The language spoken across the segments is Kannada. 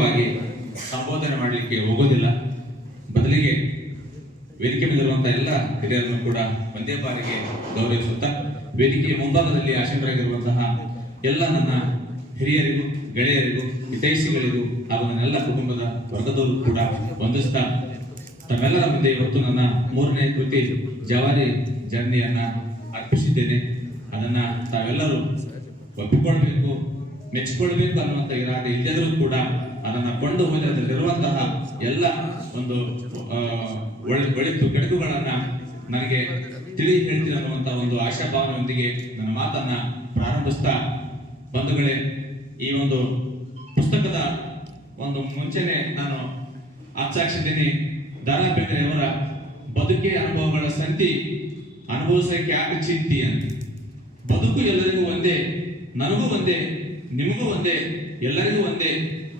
ವಾಗಿ ಸಂಬೋಧನೆ ಮಾಡಲಿಕ್ಕೆ ಹೋಗೋದಿಲ್ಲ. ಬದಲಿಗೆ ವೇದಿಕೆ ಮೇಲಿರುವಂತಹ ಎಲ್ಲ ಹಿರಿಯರನ್ನು ಕೂಡ ಒಂದೇ ಬಾರಿಗೆ ಗೌರವಿಸುತ್ತಾ ವೇದಿಕೆಯ ಮುಂಭಾಗದಲ್ಲಿ ಆಸೀನರಾಗಿರುವಂತಹ ಎಲ್ಲ ನನ್ನ ಹಿರಿಯರಿಗೂ ಗೆಳೆಯರಿಗೂ ಹಿತೈಷಿಗಳಿಗೂ ಹಾಗೂ ನನ್ನೆಲ್ಲ ಕುಟುಂಬದ ವರ್ಗದವರು ಕೂಡ ವಂದಿಸ್ತಾ ತಮ್ಮೆಲ್ಲರ ಮುಂದೆ ಇವತ್ತು ನನ್ನ 3ನೇ ಕೃತಿ ಜವಾರಿ ಜರ್ನಿಯನ್ನ ಅರ್ಪಿಸಿದ್ದೇನೆ. ಅದನ್ನ ತಾವೆಲ್ಲರೂ ಒಪ್ಪಿಕೊಳ್ಬೇಕು, ಮೆಚ್ಚಿಕೊಳ್ಬೇಕು ಅನ್ನುವಂಥ ಇರಾದೆ ಇಲ್ಲದರೂ ಕೂಡ ಅದನ್ನ ಕೊಂಡು ಹೋದರೆ ಅದರಲ್ಲಿರುವಂತಹ ಎಲ್ಲ ಒಂದು ಒಳಿತು ಕೆಡುಕುಗಳನ್ನ ನನಗೆ ತಿಳಿ ಹೇಳ್ತೀನಿ ಅನ್ನುವಂಥ ಒಂದು ಆಶಾಭಾವನೆಯೊಂದಿಗೆ ನನ್ನ ಮಾತನ್ನ ಪ್ರಾರಂಭಿಸ್ತಾ, ಬಂಧುಗಳೇ, ಈ ಒಂದು ಪುಸ್ತಕದ ಒಂದು ಮುಂಚೆನೆ ನಾನು ಆಕ್ಷೇಪಿಸಿದ್ದೀನಿ. ದಾರಾ ಬೇಂದ್ರೆಯವರ ಬದುಕೆ ಅನುಭವಗಳ ಸಂತಿ ಅನುಭವಿಸಕ್ಕೆ ಯಾಕೆ ಚಿಂತಿ ಅಂತ. ಬದುಕು ಎಲ್ಲರಿಗೂ ಒಂದೇ, ನನಗೂ ಒಂದೇ, ನಿಮಗೂ ಒಂದೇ, ಎಲ್ಲರಿಗೂ ಒಂದೇ.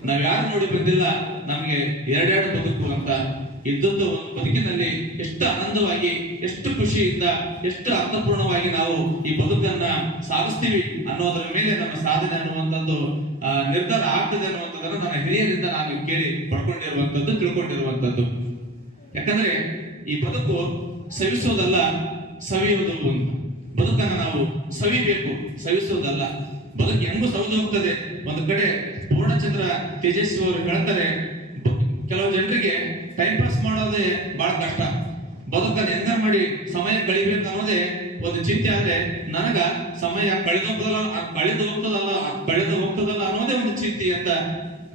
ನಾವ್ಯಾರು ನೋಡಿ ಬಂದಿಲ್ಲ ನಮಗೆ ಎರಡೆರಡು ಬದುಕು ಅಂತ. ಇದ್ದದ್ದು ಒಂದು ಬದುಕಿನಲ್ಲಿ ಎಷ್ಟು ಆನಂದವಾಗಿ, ಎಷ್ಟು ಖುಷಿಯಿಂದ, ಎಷ್ಟು ಅರ್ಥಪೂರ್ಣವಾಗಿ ನಾವು ಈ ಬದುಕನ್ನ ಸಾಗಿಸ್ತೀವಿ ಅನ್ನೋದರ ಮೇಲೆ ನಮ್ಮ ಸಾಧನೆ ಅನ್ನುವಂಥದ್ದು ನಿರ್ಧಾರ ಆಗ್ತದೆ ಅನ್ನುವಂಥದ್ದನ್ನು ನನ್ನ ಹಿರಿಯರಿಂದ ನಾನು ಕೇಳಿ ಪಡ್ಕೊಂಡಿರುವಂಥದ್ದು, ತಿಳ್ಕೊಂಡಿರುವಂಥದ್ದು. ಯಾಕಂದ್ರೆ ಈ ಬದುಕು ಸವಿಸೋದಲ್ಲ, ಸವಿಯುವುದು ಒಂದು. ಬದುಕನ್ನು ನಾವು ಸವಿಬೇಕು, ಸವಿಸೋದಲ್ಲ. ಬದುಕು ಹೆಂಗೂ ಸವಿದು ಹೋಗ್ತದೆ. ಒಂದು ಕಡೆ ಪೂರ್ಣಚಂದ್ರ ತೇಜಸ್ವಿ ಅವರು ಹೇಳ್ತಾರೆ, ಕೆಲವು ಜನರಿಗೆ ಟೈಮ್ ಪಾಸ್ ಮಾಡೋದೇ ಬಹಳ ಕಷ್ಟ. ಬದುಕನ್ನು ಹೆಂಗ ಮಾಡಿ ಸಮಯ ಕಳಿಬೇಕು ಅನ್ನೋದೇ ಒಂದು ಚಿಂತೆ. ಆದ್ರೆ ನನಗ ಸಮಯ ಕಳೆದು ಹೋಗ್ತದಲ್ಲ ಅನ್ನೋದೇ ಒಂದು ಚಿಂತೆ ಅಂತ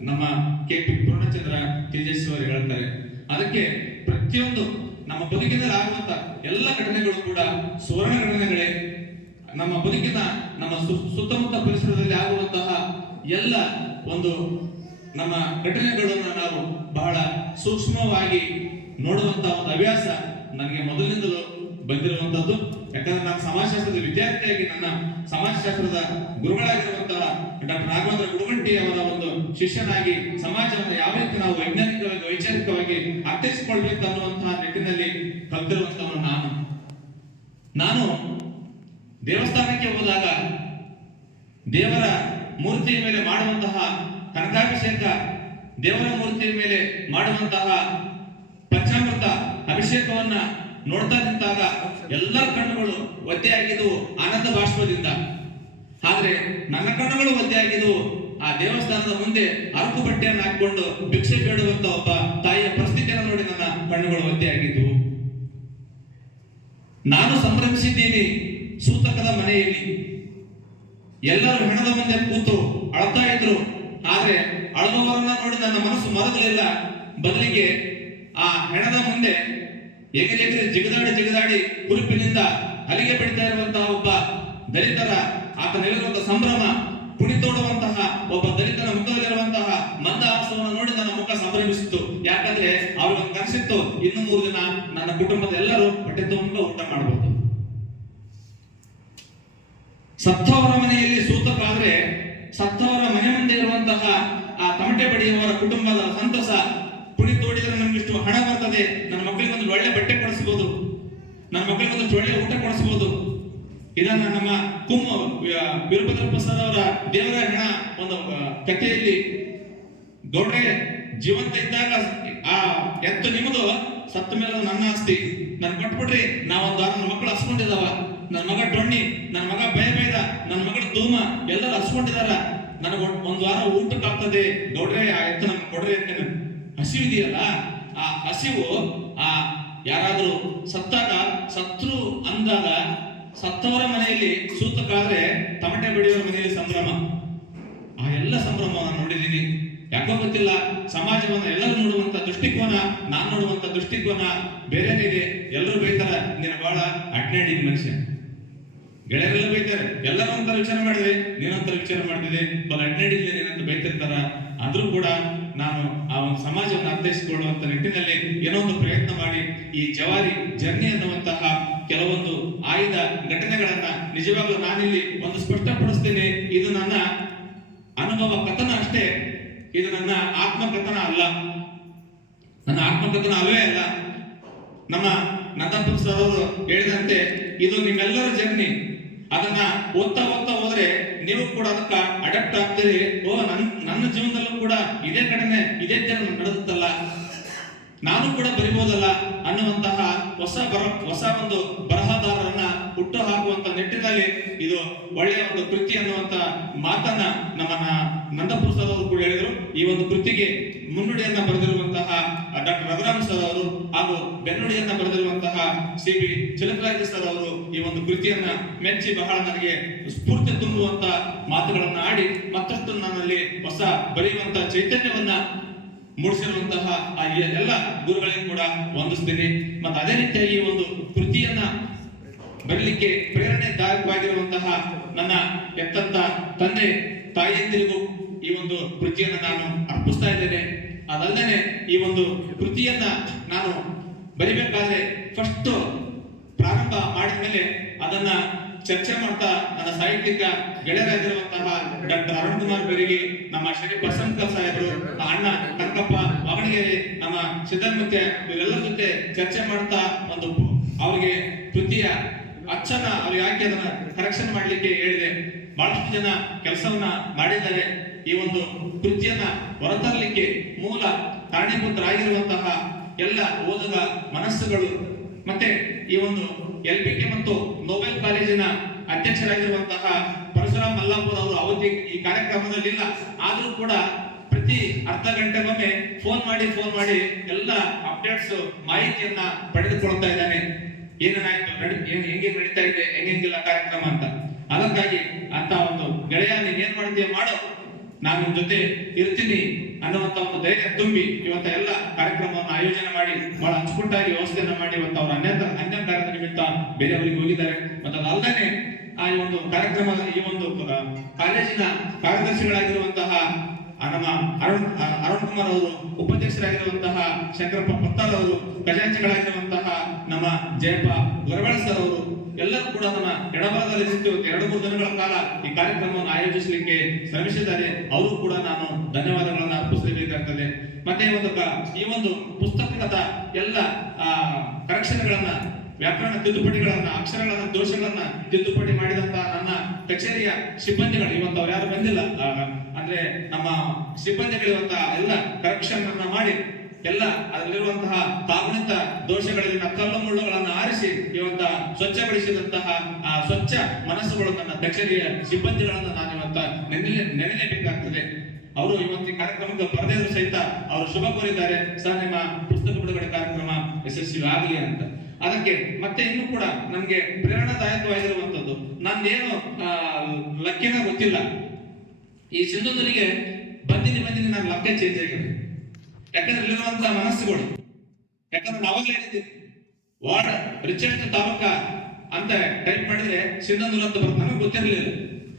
ನಮ್ಮ KP ಪೂರ್ಣಚಂದ್ರ ತೇಜಸ್ವಿ ಅವರು ಹೇಳ್ತಾರೆ. ಅದಕ್ಕೆ ಪ್ರತಿಯೊಂದು ನಮ್ಮ ಬದುಕಿನಲ್ಲಿ ಆಗುವಂತ ಎಲ್ಲ ಘಟನೆಗಳು ಕೂಡ ಸುವರ್ಣ ಘಟನೆಗಳೇ. ನಮ್ಮ ಬದುಕಿನ ನಮ್ಮ ಸುತ್ತಮುತ್ತ ಪರಿಸರದಲ್ಲಿ ಆಗುವಂತಹ ಎಲ್ಲ ಒಂದು ನಮ್ಮ ಘಟನೆಗಳನ್ನು ನಾವು ಬಹಳ ಸೂಕ್ಷ್ಮವಾಗಿ ನೋಡುವಂತಹ ಒಂದು ಹವ್ಯಾಸ ನನಗೆ ಮೊದಲಿನಿಂದಲೂ ಬಂದಿರುವಂತದ್ದು. ಯಾಕಂದ್ರೆ ನಾನು ಸಮಾಜಶಾಸ್ತ್ರದ ವಿದ್ಯಾರ್ಥಿಯಾಗಿ ನನ್ನ ಸಮಾಜಶಾಸ್ತ್ರದ ಗುರುಗಳಾಗಿರುವಂತಹ ಡಾಕ್ಟರ್ ರಾಘವೇಂದ್ರ ಗುಡುಗಂಟಿ ಅವರ ಒಂದು ಶಿಷ್ಯನಾಗಿ ಸಮಾಜವನ್ನು ಯಾವ ರೀತಿ ನಾವು ವೈಜ್ಞಾನಿಕವಾಗಿ, ವೈಚಾರಿಕವಾಗಿ ಅರ್ಥೈಸಿಕೊಳ್ಬೇಕು ಅನ್ನುವಂತಹ ನಿಟ್ಟಿನಲ್ಲಿ ಕಲಿತಿರುವಂತಹ ನಾನು ದೇವಸ್ಥಾನಕ್ಕೆ ಹೋದಾಗ ದೇವರ ಮೂರ್ತಿಯ ಮೇಲೆ ಮಾಡುವಂತಹ ಕನಕಾಭಿಷೇಕ, ದೇವರ ಮೂರ್ತಿಯ ಮೇಲೆ ಮಾಡುವಂತಹ ಪಂಚಾಮೃತ ಅಭಿಷೇಕವನ್ನ ನೋಡ್ತಾ ನಿಂತಾಗ ಎಲ್ಲರ ಕಣ್ಣುಗಳು ಒದ್ದೆಯಾಗಿದ್ದವು ಆನಂದ ಬಾಷ್ಪದಿಂದ. ಆದ್ರೆ ನನ್ನ ಕಣ್ಣುಗಳು ಒದ್ದೆಯಾಗಿದ್ದವು ಆ ದೇವಸ್ಥಾನದ ಮುಂದೆ ಅರಕು ಬಟ್ಟೆಯನ್ನು ಹಾಕಿಕೊಂಡು ಭಿಕ್ಷೆ ಬೇಡುವಂತ ಒಬ್ಬ ತಾಯಿಯ ಪರಿಸ್ಥಿತಿಯನ್ನು ನೋಡಿ ನನ್ನ ಕಣ್ಣುಗಳು ಒದ್ದೆಯಾಗಿದ್ದವು. ನಾನು ಸಂಭ್ರಮಿಸಿದ್ದೀನಿ ಸೂತಕದ ಮನೆಯಲ್ಲಿ. ಎಲ್ಲರೂ ಹೆಣದ ಮುಂದೆ ಕೂತು ಅಳ್ತಾ ಇದ್ರು. ಆದ್ರೆ ಅಳುವವರನ್ನ ನೋಡಿ ನನ್ನ ಮನಸ್ಸು ಮರಗಲಿಲ್ಲ. ಬದಲಿಗೆ ಆ ಹೆಣದ ಮುಂದೆ ಎಗರೆಗರೆ ಜಿಗದಾಡಿ ಕುರುಪಿನಿಂದ ಹಲಿಗೆ ಬಿಡ್ತಾ ಇರುವಂತಹ ಒಬ್ಬ ದಲಿತರ, ಆತನಲ್ಲಿರುವಂತಹ ಸಂಭ್ರಮ, ಕುಣಿತೋಡುವಂತಹ ಒಬ್ಬ ದಲಿತನ ಮುಖದಲ್ಲಿರುವಂತಹ ಮಂದಹಾಸವನ್ನು ನೋಡಿ ನನ್ನ ಮುಖ ಸಂಭ್ರಮಿಸಿತ್ತು. ಯಾಕಂದ್ರೆ ಅವ್ರಿಗೊಂದು ಕನಸಿತ್ತು, ಇನ್ನು 3 ದಿನ ನನ್ನ ಕುಟುಂಬದ ಎಲ್ಲರೂ ಹೊಟ್ಟೆ ತುಂಬಾ ಊಟ ಮಾಡಬಹುದು. ಸತ್ತವರ ಮನೆಯಲ್ಲಿ ಸೂತಕ ಆದ್ರೆ ಸತ್ತವರ ಮನೆ ಮುಂದೆ ಇರುವಂತಹ ಆ ತಮಟೆ ಬಡಿಯುವವರ ಕುಟುಂಬದ ಸಂತಸ, ಕುಣಿ ತೋಡಿದ್ರೆ ನಮ್ಗಿಷ್ಟು ಹಣ ಬರ್ತದೆ, ನನ್ನ ಮಕ್ಕಳಿಗೆ ಒಂದು ಒಳ್ಳೆ ಬಟ್ಟೆ ಕೊಡಿಸಬಹುದು, ನನ್ನ ಮಕ್ಕಳಿಗೆ ಒಂದು ಒಳ್ಳೆ ಊಟ ಕೊಡಿಸಬಹುದು. ಇದನ್ನ ನಮ್ಮ ವೀರಭದ್ರಪ್ಪ ಸರ್ ಅವರ ದೇವರ ಹೆಣ ಒಂದು ಕಥೆಯಲ್ಲಿ, ಗೌಡ್ರೆ ಜೀವಂತ ಇದ್ದಾಗ ಆ ಎತ್ತು ನಿಮ್ಮದು, ಸತ್ತ ಮೇಲೆ ನನ್ನ ಆಸ್ತಿ, ನನ್ ಕೊಟ್ಬಿಡ್ರಿ, ನಾವೊಂದು ನನ್ನ ಮಕ್ಕಳು ಹಸ್ಕೊಂಡಿದಾವ, ನನ್ನ ಮಗ ಟೊಣ್ಣಿ, ನನ್ನ ಮಗ ಬೇದ, ನನ್ನ ಮಗಳು ಧೂಮ, ಎಲ್ಲರೂ ಹಸ್ಕೊಂಡಿದಾರ, ನನಗೆ ಒಂದು ವಾರ ಊಟಕ್ಕೆ ಆಗ್ತದೆ, ಗೌಡ್ರೆ ಆ ಎತ್ತು ನಮ್ಗೆ ಕೊಡ್ರಿ ಅಂತ. ಹಸಿವಿದೆಯಲ್ಲ, ಆ ಹಸಿವು ಆ ಯಾರಾದ್ರೂ ಸತ್ತಾಗ, ಸತ್ರು ಅಂದಾಗ ಸತ್ತವರ ಮನೆಯಲ್ಲಿ ಸೂತಕಾದ್ರೆ ತಮಟೆ ಬಡಿಯವರ ಮನೆಯಲ್ಲಿ ಸಂಭ್ರಮ. ಆ ಎಲ್ಲ ಸಂಭ್ರಮವನ್ನು ನೋಡಿದ್ದೀನಿ. ಯಾಕೋ ಗೊತ್ತಿಲ್ಲ, ಸಮಾಜವನ್ನ ಎಲ್ಲರೂ ನೋಡುವಂತ ದೃಷ್ಟಿಕೋನ, ನಾನ್ ನೋಡುವಂತ ದೃಷ್ಟಿಕೋನ ಬೇರೆನೇ ಇದೆ. ಎಲ್ಲರೂ ಬೈತಾರೆ, ನೀನು ಬಹಳ ಅಡ್ನಾಡಿದ ಮನುಷ್ಯ. ಗೆಳೆಯರೆಲ್ಲ ಬೈತಾರೆ, ಎಲ್ಲರೂ ಒಂಥರ ವಿಚಾರ ಮಾಡಿದೆ, ನೀನೊಂಥರ ವಿಚಾರ ಮಾಡ್ತಿದೆ, ಬಹಳ ಅಡ್ನಾಡಿದ್ಲೆ ನೀನಂತ ಬೈತಿರ್ತಾರ. ಆದ್ರೂ ಕೂಡ ನಾನು ಆ ಒಂದು ಸಮಾಜವನ್ನು ಅರ್ಥೈಸಿಕೊಳ್ಳುವಂತ ನಿಟ್ಟಿನಲ್ಲಿ ಏನೋ ಒಂದು ಪ್ರಯತ್ನ ಮಾಡಿ ಈ ಜವಾರಿ ಜರ್ನಿ ಅನ್ನುವಂತಹ ಕೆಲವೊಂದು ಆಯ್ದ ಘಟನೆಗಳನ್ನ ನಿಜವಾಗ್ಲೂ ನಾನಿಲ್ಲಿ ಒಂದು ಸ್ಪಷ್ಟಪಡಿಸ್ತೇನೆ. ಇದು ನನ್ನ ಅನುಭವ ಕಥನ ಅಷ್ಟೇ, ಇದು ನನ್ನ ಆತ್ಮಕಥನ ಅಲ್ಲ, ನನ್ನ ಆತ್ಮಕಥನ ಅಲ್ಲವೇ ಅಲ್ಲ. ನಮ್ಮ ನಂದಪುರ ಸರ್ ಅವರು ಹೇಳಿದಂತೆ ಇದು ನಿಮ್ಮೆಲ್ಲರ ಜರ್ನಿ. ಅದನ್ನ ಓದ್ತಾ ಹೋದ್ರೆ ನೀವು ಕೂಡ ಅದಕ್ಕ ಅಡಾಪ್ಟ್ ಆಗ್ತೀರಿ. ನನ್ನ ಜೀವನದಲ್ಲೂ ಕೂಡ ಇದೇ ಕಡೆನೆ ಇದೇ ತರ ನಡೆದುತ್ತಲ್ಲ, ನಾನು ಕೂಡ ಬರಿಬಹುದಲ್ಲ ಅನ್ನುವಂತಹ ಹೊಸ ಒಂದು ಬರಹದಾರರನ್ನ ಹುಟ್ಟು ಹಾಕುವಂತ ನಿಟ್ಟಿನಲ್ಲಿ ಇದು ಒಳ್ಳೆಯ ಒಂದು ಕೃತಿ ಅನ್ನುವಂತ ಮಾತನ್ನ ನಮ್ಮ ನಂದಪುರ ಸರ್ ಅವರು ಕೂಡ ಹೇಳಿದ್ರು. ಈ ಒಂದು ಕೃತಿಗೆ ಮುನ್ನುಡಿಯನ್ನ ಬರೆದಿರುವಂತಹ ಡಾಕ್ಟರ್ ರಘುರಾಮ್ ಸರ್ ಅವರು ಹಾಗೂ ಬೆನ್ನುಡಿಯನ್ನ ಬರೆದಿರುವಂತಹ CB ಚಿಲಕರಾಜ ಸರ್ ಅವರು ಈ ಒಂದು ಕೃತಿಯನ್ನ ಮೆಚ್ಚಿ ಬಹಳ ನನಗೆ ಸ್ಫೂರ್ತಿ ತುಂಬುವಂತ ಮಾತುಗಳನ್ನ ಆಡಿ ಮತ್ತಷ್ಟು ನನ್ನಲ್ಲಿ ಹೊಸ ಬರೆಯುವಂತ ಚೈತನ್ಯವನ್ನ ಮೂಡಿಸಿರುವಂತಹ ಆ ಎಲ್ಲ ಗುರುಗಳಿಗೂ ಕೂಡ ವಂದಿಸ್ತೀನಿ. ಮತ್ತೆ ಅದೇ ರೀತಿಯಾಗಿ ಈ ಒಂದು ಕೃತಿಯನ್ನ ಬರಲಿಕ್ಕೆ ಪ್ರೇರಣೆದಾಯಕವಾಗಿರುವಂತಹ ನನ್ನ ಹೆತ್ತಂತ ತಂದೆ ತಾಯಿಯಂದಿರಿಗೂ ಈ ಒಂದು ಕೃತಿಯನ್ನ ನಾನು ಅರ್ಪಿಸ್ತಾ ಇದ್ದೇನೆ. ಅದಲ್ಲದೆ ಈ ಒಂದು ಕೃತಿಯನ್ನ ನಾನು ಬರಿಬೇಕಾದ್ರೆ ಫಸ್ಟ್ ಪ್ರಾರಂಭ ಮಾಡಿದ ಮೇಲೆ ಅದನ್ನ ಚರ್ಚೆ ಮಾಡ್ತಾ ನನ್ನ ಸಾಹಿತ್ಯಿಕ ಗೆಳೆಯರಾಗಿರುವಂತಹ ಡಾಕ್ಟರ್ ಅರುಣ್ ಕುಮಾರ್ ಬೆರಗಿ, ನಮ್ಮ ಶ್ರೀ ಬಸಂಕರ್ ಸಾಹೇಬರು, ಅಣ್ಣ ಕನಕಪ್ಪ ವಾಗಣಗೆರೆ, ನಮ್ಮ ಸಿದ್ದರಾಮಯ್ಯ ಇವರೆಲ್ಲರ ಜೊತೆ ಚರ್ಚೆ ಮಾಡ್ತಾ ಒಂದು ಅವರಿಗೆ ಕೃತಿಯ ಅಚ್ಚನ ಅವ್ರಿಗೆ ಯಾಕೆ ಅದನ್ನ ಕರೆಕ್ಷನ್ ಮಾಡ್ಲಿಕ್ಕೆ ಹೇಳಿದೆ. ಬಹಳಷ್ಟು ಜನ ಕೆಲಸವನ್ನ ಮಾಡಿದ್ದಾರೆ. ಈ ಒಂದು ಕೃತಿಯನ್ನ ಹೊರತರಲಿಕ್ಕೆ ಮೂಲ ಕಾರಣೀಭೂತರಾಗಿರುವಂತಹ ಎಲ್ಲ ಓದುಗ ಮನಸ್ಸುಗಳು ಮತ್ತೆ ಈ ಒಂದು LPK ಮತ್ತು ನೋಬೆಲ್ ಕಾಲೇಜಿನ ಅಧ್ಯಕ್ಷರಾಗಿರುವಂತಹ ಪರಶುರಾಮ್ ಮಲ್ಲಾಪುರ್ ಅವರು ಅವತ್ತಿ ಈ ಕಾರ್ಯಕ್ರಮದಲ್ಲಿ ಇಲ್ಲ, ಆದ್ರೂ ಕೂಡ ಪ್ರತಿ ಅರ್ಧ ಗಂಟೆಗೊಮ್ಮೆ ಫೋನ್ ಮಾಡಿ ಎಲ್ಲ ಅಪ್ಡೇಟ್ಸ್ ಮಾಹಿತಿಯನ್ನ ಪಡೆದುಕೊಳ್ತಾ ಇದ್ದಾನೆ. ಏನೇನಾಯ್ತು, ಹೆಂಗೆ ನಡೀತಾ ಇದೆ, ಹೆಂಗೆಲ್ಲ ಕಾರ್ಯಕ್ರಮ ಅಂತ. ಅದಕ್ಕಾಗಿ ಅಂತ ಒಂದು ಗೆಳೆಯ ನೀನ್ ಏನ್ ಮಾಡ್ತೀಯ ಮಾಡು, ನಾನು ನಿಮ್ ಜೊತೆ ಇರ್ತೀನಿ ಅನ್ನುವಂತ ಒಂದು ಧೈರ್ಯ ತುಂಬಿ ಇವತ್ತ ಎಲ್ಲ ಕಾರ್ಯಕ್ರಮವನ್ನು ಆಯೋಜನೆ ಮಾಡಿ ಬಹಳ ಅಚ್ಚುಕಟ್ಟಾಗಿ ವ್ಯವಸ್ಥೆಯನ್ನ ಮಾಡಿ ಇವತ್ತು ಅವರು ಅನ್ಯ ಕಾರ್ಯದ ನಿಮಿತ್ತ ಬೇರೆಯವರಿಗೆ ಹೋಗಿದ್ದಾರೆ. ಮತ್ತೆ ಅದಲ್ಲದೆ ಆ ಈ ಒಂದು ಕಾರ್ಯಕ್ರಮದ ಈ ಒಂದು ಕಾಲೇಜಿನ ಕಾರ್ಯದರ್ಶಿಗಳಾಗಿರುವಂತಹ ನಮ್ಮ ಅರುಣ್ ಕುಮಾರ್ ಅವರು, ಉಪಾಧ್ಯಕ್ಷರಾಗಿರುವಂತಹ ಶಂಕರಪ್ಪ ಪತ್ತಾರ್ ಅವರು, ಖಜಾಂಚಿಗಳಾಗಿರುವಂತಹ ನಮ್ಮ ಜಯಪ್ಪ ಗೊರಬಾಳ ಸರ್ ಅವರು ಎಲ್ಲರೂ ಕೂಡ ನಮ್ಮ ಎಡಬಲದಲ್ಲಿ ನಿಂತು 2-3 ದಿನಗಳ ಕಾಲ ಈ ಕಾರ್ಯಕ್ರಮವನ್ನು ಆಯೋಜಿಸಲಿಕ್ಕೆ ಶ್ರಮಿಸಿದ್ದಾರೆ. ಅವರು ಕೂಡ ನಾನು ಧನ್ಯವಾದಗಳನ್ನು ಅರ್ಪಿಸಲೇಬೇಕಾಗ್ತದೆ. ಮತ್ತೆ ಈ ಒಂದು ಪುಸ್ತಕದ ಎಲ್ಲ ಕರೆಕ್ಷನ್ಗಳನ್ನ, ವ್ಯಾಕರಣ ತಿದ್ದುಪಡಿಗಳನ್ನ, ಅಕ್ಷರಗಳನ್ನ, ದೋಷಗಳನ್ನ ತಿದ್ದುಪಡಿ ಮಾಡಿದಂತ ನನ್ನ ಕಚೇರಿಯ ಸಿಬ್ಬಂದಿಗಳು ಇವತ್ತು ಅವ್ರು ಯಾರು ಬಂದಿಲ್ಲ, ಅಂದ್ರೆ ನಮ್ಮ ಸಿಬ್ಬಂದಿಗಳು ಇವತ್ತ ಎಲ್ಲ ಕರೆಕ್ಷನ್ ಅನ್ನ ಮಾಡಿ ಎಲ್ಲ ಅದರಲ್ಲಿರುವಂತಹ ಕಾಗುಣಿತ ದೋಷಗಳಲ್ಲಿ ಕಲ್ಲು ಮುಳ್ಳುಗಳನ್ನು ಆರಿಸಿ ಇವತ್ತ ಸ್ವಚ್ಛಗೊಳಿಸಿದಂತಹ ಆ ಸ್ವಚ್ಛ ಮನಸ್ಸುಗಳು ನನ್ನ ಕಚೇರಿಯ ಸಿಬ್ಬಂದಿಗಳನ್ನ ನಾನು ಇವತ್ತ ನೆನೆಯಬೇಕಾಗ್ತದೆ. ಅವರು ಇವತ್ತು ಕಾರ್ಯಕ್ರಮಕ್ಕೆ ಬರದಿದ್ರು ಸಹಿತ ಅವರು ಶುಭ ಕೋರಿದ್ದಾರೆ, ಸರ್ ನಿಮ್ಮ ಪುಸ್ತಕ ಬಿಡುಗಡೆ ಕಾರ್ಯಕ್ರಮ ಯಶಸ್ವಿ ಆಗಲಿ ಅಂತ. ಅದಕ್ಕೆ ಮತ್ತೆ ಇನ್ನೂ ಕೂಡ ನಮ್ಗೆ ಪ್ರೇರಣಾದಾಯಕವಾಗಿರುವಂತದ್ದು, ನಂದೇನು ಲಕ್ಕಿನ ಗೊತ್ತಿಲ್ಲ, ಈ ಸಿಂಧುದೂರಿಗೆ ಬಂದಿನಿ ನಾನು ಲಕ್ಕ ಚೇಂಜ್ ಆಗಿದೆ. ಯಾಕಂದ್ರೆ ಇಲ್ಲಿರುವಂತಹ ಮನಸ್ಸುಗಳು, ಯಾಕಂದ್ರೆ ನಾವಾಗಲೇ ಹೇಳಿದ್ದೀವಿ ವಾರ್ಡ್ ರಿಚೆಸ್ಟ್ ತಾಲೂಕ ಅಂತ ಟೈಪ್ ಮಾಡಿದ್ರೆ ಸಿಂಧನೂರು ಅಂತ ಬರ್ತದೆ. ನಮಗೆ ಗೊತ್ತಿರಲಿಲ್ಲ,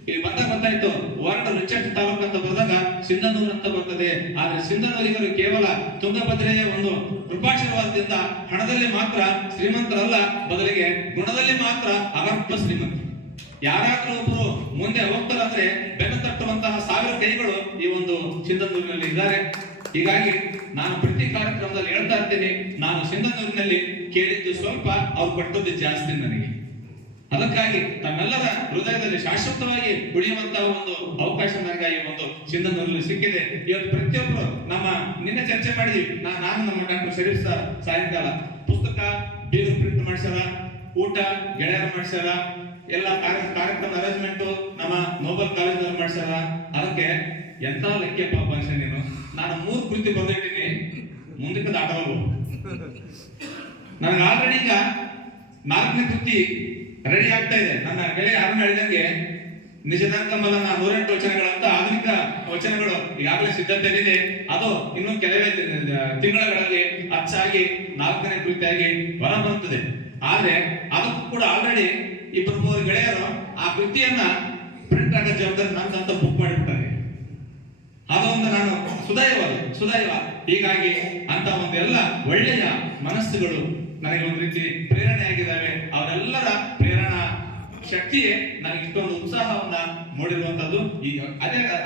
ಇಲ್ಲಿ ಬಂದಾಗ ಗೊತ್ತಾಯ್ತು ವಾರ್ಡ್ ರಿಚೆಸ್ಟ್ ತಾಲೂಕು ಅಂತ ಬರೆದಾಗ ಸಿಂಧನೂರು ಅಂತ ಬರ್ತದೆ. ಆದ್ರೆ ಸಿಂಧನೂರಿಗರು ಕೇವಲ ತುಂಗಭದ್ರೆಯ ಒಂದು ಕೃಪಾಶೀರ್ವಾದದಿಂದ ಹಣದಲ್ಲಿ ಮಾತ್ರ ಶ್ರೀಮಂತರಲ್ಲ, ಬದಲಿಗೆ ಗುಣದಲ್ಲಿ ಮಾತ್ರ ಅಗರ್ಭ ಶ್ರೀಮಂತ. ಯಾರಾದ್ರೂ ಒಬ್ರು ಮುಂದೆ ಹೋಗ್ತಾರಂದ್ರೆ ಬೆನ್ನು ತಟ್ಟುವಂತಹ 1000 ಕೈಗಳು ಈ ಒಂದು ಸಿಂಧನೂರಿನಲ್ಲಿ ಇದ್ದಾರೆ. ಹೀಗಾಗಿ ನಾನು ಪ್ರತಿ ಕಾರ್ಯಕ್ರಮದಲ್ಲಿ ಹೇಳ್ತಾ ಇರ್ತೇನೆ, ನಾನು ಸಿಂಧನೂರಿನಲ್ಲಿ ಕೇಳಿದ್ದು ಸ್ವಲ್ಪ, ಅವ್ರು ಕೊಟ್ಟದ್ದು ಜಾಸ್ತಿ ನನಗೆ. ಅದಕ್ಕಾಗಿ ತಮ್ಮೆಲ್ಲರ ಹೃದಯದಲ್ಲಿ ಶಾಶ್ವತವಾಗಿ ಉಳಿಯುವಂತಹ ಒಂದು ಅವಕಾಶ ನನಗೆ ಈ ಒಂದು ಸಿಂಧನೂರಿನಲ್ಲಿ ಸಿಕ್ಕಿದೆ. ಇವತ್ತು ಪ್ರತಿಯೊಬ್ಬರು ನಿನ್ನೆ ಚರ್ಚೆ ಮಾಡಿದ್ವಿ, ನಾನು ನಮ್ಮ ಡಾಕ್ಟರ್ ಶರೀಫ್ ಸರ್ ಸಾಯಂಕಾಲ ಪುಸ್ತಕ ಬೀಗರು ಪ್ರಿಂಟ್ ಮಾಡ್ಸ್ಯಾರ, ಊಟ ಗೆಳೆಯರು ಮಾಡ್ಸ್ಯಾರ, ಎಲ್ಲ ಕಾರ್ಯಕ್ರಮ ಅರೇಂಜ್ಮೆಂಟ್ ನಮ್ಮ ನೋಬೆಲ್ ಕಾಲೇಜ್ ಮಾಡ್ಸ್ಯಾರ. ಅದಕ್ಕೆ ಎಂತ ಲೆಕ್ಕಪ್ಪ ಮನುಷ್ಯ ನೀನು, ನಾನು 3 ಕೃತಿ ಬರೆದಿದ್ದೀನಿ, ಮುಂದಕ್ಕೆ ದಾಟಬಹುದು. ನನಗೆ ಆಲ್ರೆಡಿ ಈಗ 4ನೇ ಕೃತಿ ರೆಡಿ ಆಗ್ತಾ ಇದೆ. ನನ್ನ ಗೆಳೆಯ ಯಾರನ್ನ ಹೇಳಿದಂಗೆ ನಿಜದಂಕಮಲನ 108 ವಚನಗಳಂತ ಆಧುನಿಕ ವಚನಗಳು ಈಗಾಗಲೇ ಸಿದ್ಧತೆ ಇದೆ. ಅದು ಇನ್ನು ಕೆಲವೇ ತಿಂಗಳಲ್ಲಿ ಅಚ್ಚಾಗಿ 4ನೇ ಕೃತಿಯಾಗಿ ಹೊರ ಬರುತ್ತದೆ. ಆದ್ರೆ ಅದಕ್ಕೂ ಕೂಡ ಆಲ್ರೆಡಿ 2-3 ಗೆಳೆಯರು ಆ ಕೃತಿಯನ್ನ ಪ್ರಿಂಟ್ ಆಗೋ ಜವಾಬ್ದಾರಿ ನಂದಂತ ಬುಕ್ ಮಾಡಿಬಿಟ್ಟಾರೆ. ಅದೊಂದು ನಾನು ಸುದೈವ. ಹೀಗಾಗಿ ಅಂತ ಒಂದು ಎಲ್ಲ ಒಳ್ಳೆಯ ಮನಸ್ಸುಗಳು ನನಗೆ ಒಂದು ರೀತಿ ಪ್ರೇರಣೆಯಾಗಿದ್ದಾವೆ. ಅವರೆಲ್ಲರ ಪ್ರೇರಣಾ ಶಕ್ತಿಯೇ ನನಗೆ ಇಷ್ಟೊಂದು ಉತ್ಸಾಹವನ್ನ ಮೂಡಿರುವಂತದ್ದು. ಈಗ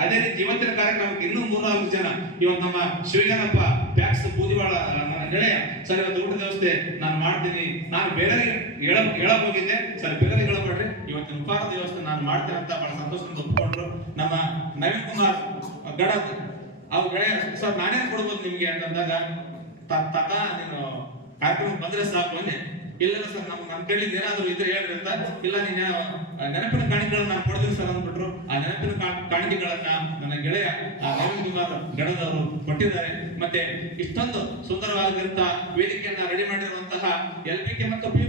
ಅದೇ ರೀತಿ ಇವತ್ತಿನ ಕಾರ್ಯಕ್ರಮಕ್ಕೆ ಇನ್ನೂ 3-4 ಜನ, ಇವತ್ತು ನಮ್ಮ ಶಿವಗಣಪ್ಪ ಪ್ಯಾಕ್ಸ್ ಬೂದಿವಾಳ ನನ್ನ ಗೆಳೆಯ, ಸರ್ ಇವತ್ತು ಊಟದ ವ್ಯವಸ್ಥೆ ನಾನು ಮಾಡ್ತೀನಿ, ನಾನು ಬೇರೆಯವರಿಗೆ ಹೇಳಕ್ ಹೋಗಿದ್ದೆ, ಸರ್ ಬೇರೆಯವರಿಗೆ ಹೇಳಬೇಡ್ರಿ, ಇವತ್ತು ಇವತ್ತಿನ ಉಪಹಾರ ದಿವಸ ನಾನು ಮಾಡ್ತೇನೆ ಅಂತ ಬಹಳ ಸಂತೋಷದಿಂದ ಒಪ್ಪಿಕೊಂಡ್ರು. ನಮ್ಮ ನವೀನ್ ಕುಮಾರ್ ಗಡದ್ ಅವ್ರ ಗೆಳೆಯ ಸರ್ ನಾನೇನ್ ಕೊಡ್ಬೋದು ನಿಮ್ಗೆ ಅಂತಂದಾಗ ತಾತ ನೀನು ಕಾರ್ಯಕ್ರಮ ಬಂದ್ರೆ ಸಾಕು ಅಂದೆ. ಇಲ್ಲ ಸರ್ ನನ್ನ ಕೈಲಿಂದ ಏನಾದ್ರು ಇದ್ರೆ ಹೇಳ್ರಿ ಅಂತ. ಇಲ್ಲ ನೀನ್ ನೆನಪಿನ ಕಾಣಿಕೆಗಳನ್ನ ನಾನು ಕೊಡ್ತೀನಿ ಸರ್ ಅಂದ್ಬಿಟ್ರು. ಆ ನೆನಪಿನ ಕಾಣಿಕೆಗಳನ್ನ ನನ್ನ ಗೆಳೆಯ ನವೀನ್ ಕುಮಾರ್ ಗಡದವರು ಕೊಟ್ಟಿದ್ದಾರೆ. ಮತ್ತೆ ಇಷ್ಟೊಂದು ಸುಂದರವಾಗಿರುವಂತಹ ವೇದಿಕೆಯನ್ನ ರೆಡಿ ಮಾಡಿರುವಂತಹ LPK ಮತ್ತು